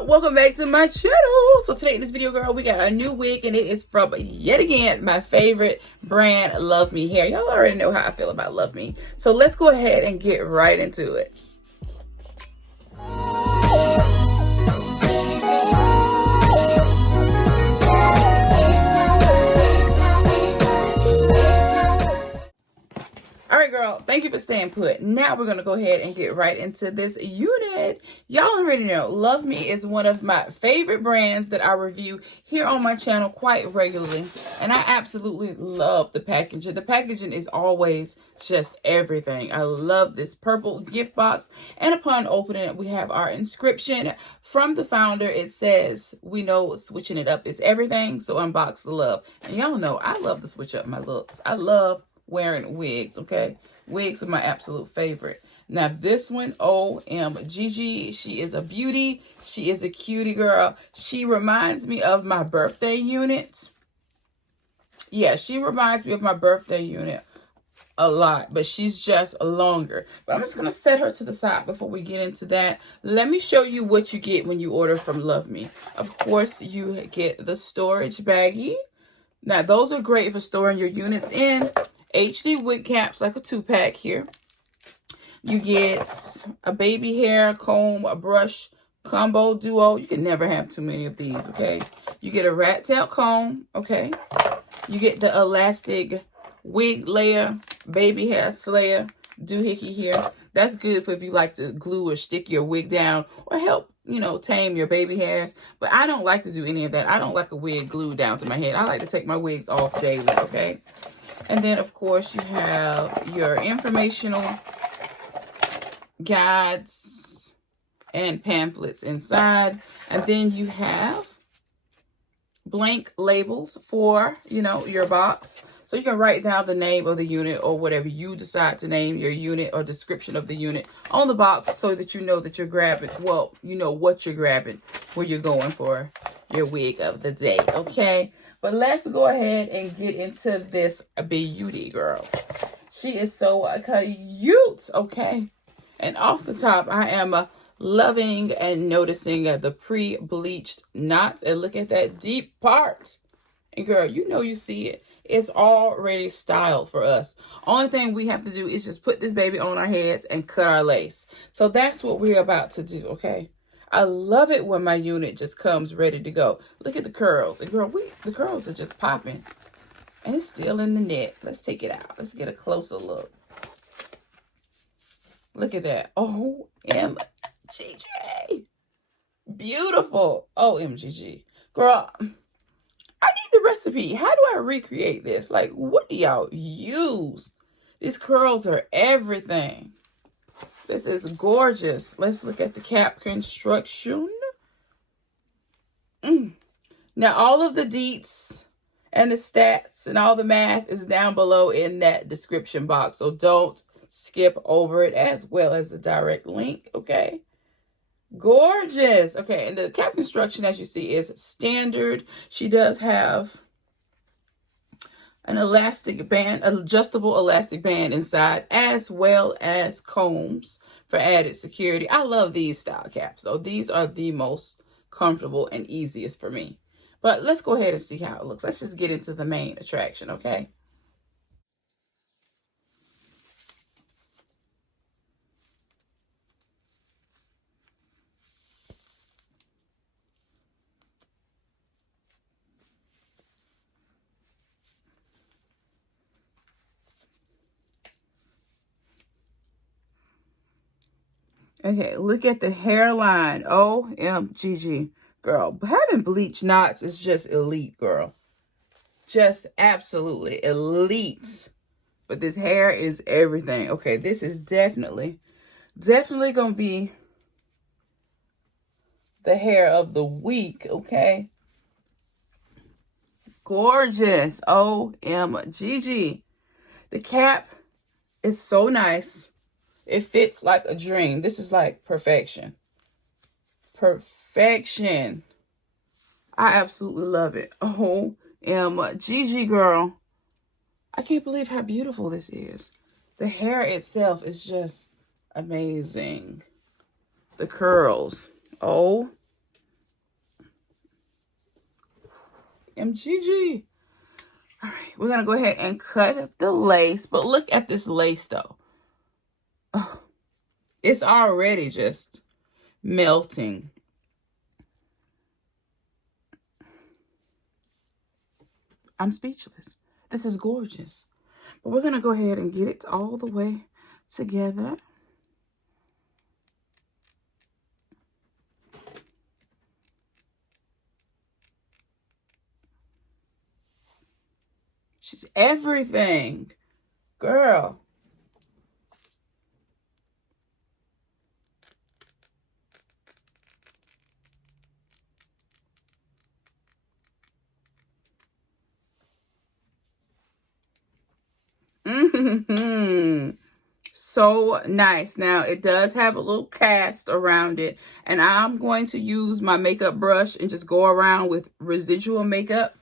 girl, welcome back to my channel. So today in this video, girl, we got a new wig, and it is from, yet again, my favorite brand, LuvMeHair. Y'all already know how I feel about LuvMe. So let's go ahead and get right into it. All right, girl, thank you for staying put. Now we're going to go ahead and get right into this unit. Y'all already know LuvMe is one of my favorite brands that I review here on my channel quite regularly. And I absolutely love the packaging. The packaging is always just everything. I love this purple gift box. And upon opening it, we have our inscription from the founder. It says, "We know switching it up is everything, so unbox the love." And y'all know I love to switch up my looks. I love wearing wigs, okay? Wigs are my absolute favorite. Now this one, OMGG, she is a beauty. She is a cutie girl. She reminds me of my birthday unit. Yeah, she reminds me of my birthday unit a lot, but she's just longer. But I'm just gonna set her to the side before we get into that. Let me show you what you get when you order from LuvMe. Of course, you get the storage baggie. Now those are great for storing your units in. HD wig caps, like a 2-pack here. You get a baby hair, comb, a brush, combo duo. You can never have too many of these, okay? You get a rat tail comb, okay? You get the elastic wig layer, baby hair slayer, doohickey here. That's good for if you like to glue or stick your wig down or help, you know, tame your baby hairs. But I don't like to do any of that. I don't like a wig glued down to my head. I like to take my wigs off daily, okay? And then, of course, you have your informational guides and pamphlets inside. And then you have blank labels for, you know, your box. So you can write down the name of the unit or whatever you decide to name your unit or description of the unit on the box so that you know that you're grabbing, well, you know what you're grabbing where you're going for your wig of the day, okay? But let's go ahead and get into this beauty, girl. She is so cute, okay? And off the top, I am loving and noticing the pre-bleached knots. And look at that deep part. And girl, you know you see it. It's already styled for us. Only thing we have to do is just put this baby on our heads and cut our lace. So that's what we're about to do, okay? I love it when my unit just comes ready to go. Look at the curls. And girl, the curls are just popping. And it's still in the net. Let's take it out. Let's get a closer look. Look at that. OMGG. Beautiful. OMGG. Girl, I need the recipe. How do I recreate this? Like, what do y'all use? These curls are everything. This is gorgeous. Let's look at the cap construction. Now, all of the deets and the stats and all the math is down below in that description box. So don't skip over it, as well as the direct link, okay? Gorgeous. Okay, and the cap construction, as you see, is standard. She does have an elastic band, adjustable elastic band inside, as well as combs for added security. I love these style caps, though. These are the most comfortable and easiest for me. But let's go ahead and see how it looks. Let's just get into the main attraction, okay? Okay, look at the hairline. OMGG. Girl, having bleach knots is just elite, girl. Just absolutely elite. But this hair is everything. Okay, this is definitely going to be the hair of the week, okay? Gorgeous. OMGG. The cap is so nice. It fits like a dream. This is like perfection. Perfection. I absolutely love it. OMGG, girl. I can't believe how beautiful this is. The hair itself is just amazing. The curls. Oh OMGG. All right, we're going to go ahead and cut the lace. But look at this lace, though. Oh, it's already just melting. I'm speechless. This is gorgeous. But we're going to go ahead and get it all the way together. She's everything. Girl. So nice. Now it does have a little cast around it, and I'm going to use my makeup brush and just go around with residual makeup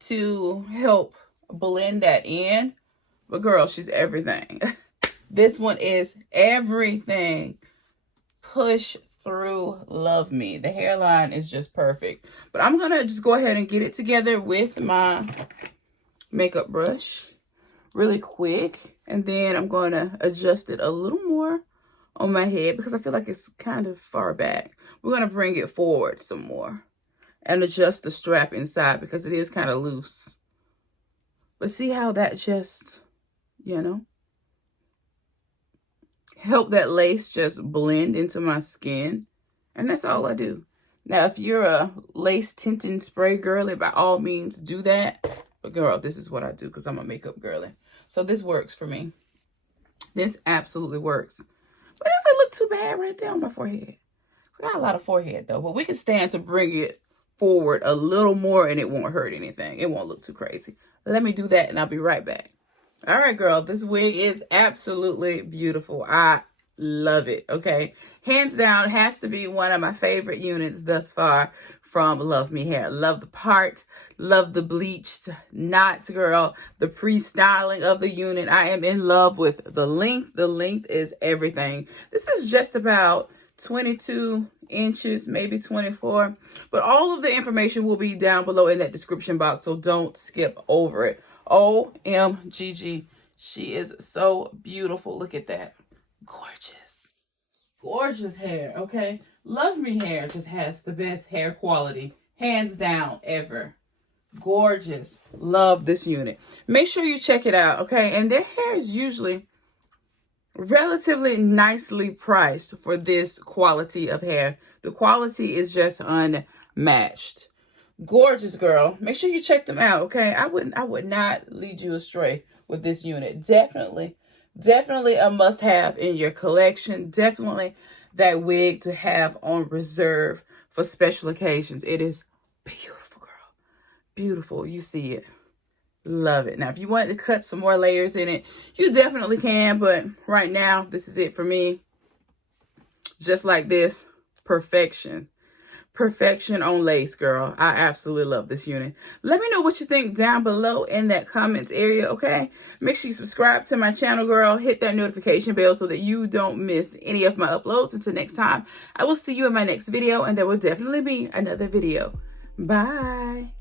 to help blend that in. But girl, she's everything. This one is everything. Push through LuvMe. The hairline is just perfect. But I'm gonna just go ahead and get it together with my makeup brush really quick, and then I'm going to adjust it a little more on my head because I feel like it's kind of far back. We're going to bring it forward some more and adjust the strap inside because it is kind of loose. But see how that just, you know, help that lace just blend into my skin. And that's all I do. Now, if you're a lace tinting spray girly, by all means do that. But girl, this is what I do because I'm a makeup girly. So this works for me. This absolutely works. But it doesn't look too bad right there on my forehead. I got a lot of forehead though, but we can stand to bring it forward a little more and it won't hurt anything. It won't look too crazy. Let me do that and I'll be right back. All right, girl, this wig is absolutely beautiful. I love it, okay? Hands down, has to be one of my favorite units thus far from LuvMeHair. Love the part, love the bleached knots, girl. The pre-styling of the unit. I am in love with the length. The length is everything. This is just about 22 inches, maybe 24. But all of the information will be down below in that description box, so don't skip over it. OMGG. She is so beautiful. Look at that. Gorgeous. Gorgeous hair, okay? LuvMeHair just has the best hair quality, hands down, ever. Gorgeous. Love this unit. Make sure you check it out, okay? And their hair is usually relatively nicely priced for this quality of hair. The quality is just unmatched. Gorgeous, girl. Make sure you check them out, okay? I would not lead you astray with this unit. Definitely a must-have in your collection. Definitely that wig to have on reserve for special occasions. It is beautiful, girl. Beautiful. You see it. Love it. Now, if you want to cut some more layers in it, you definitely can. But right now, this is it for me. Just like this. Perfection. Perfection on lace, girl. I absolutely love this unit. Let me know what you think down below in that comments area, okay? Make sure you subscribe to my channel, girl. Hit that notification bell so that you don't miss any of my uploads. Until next time, I will see you in my next video, and there will definitely be another video. Bye.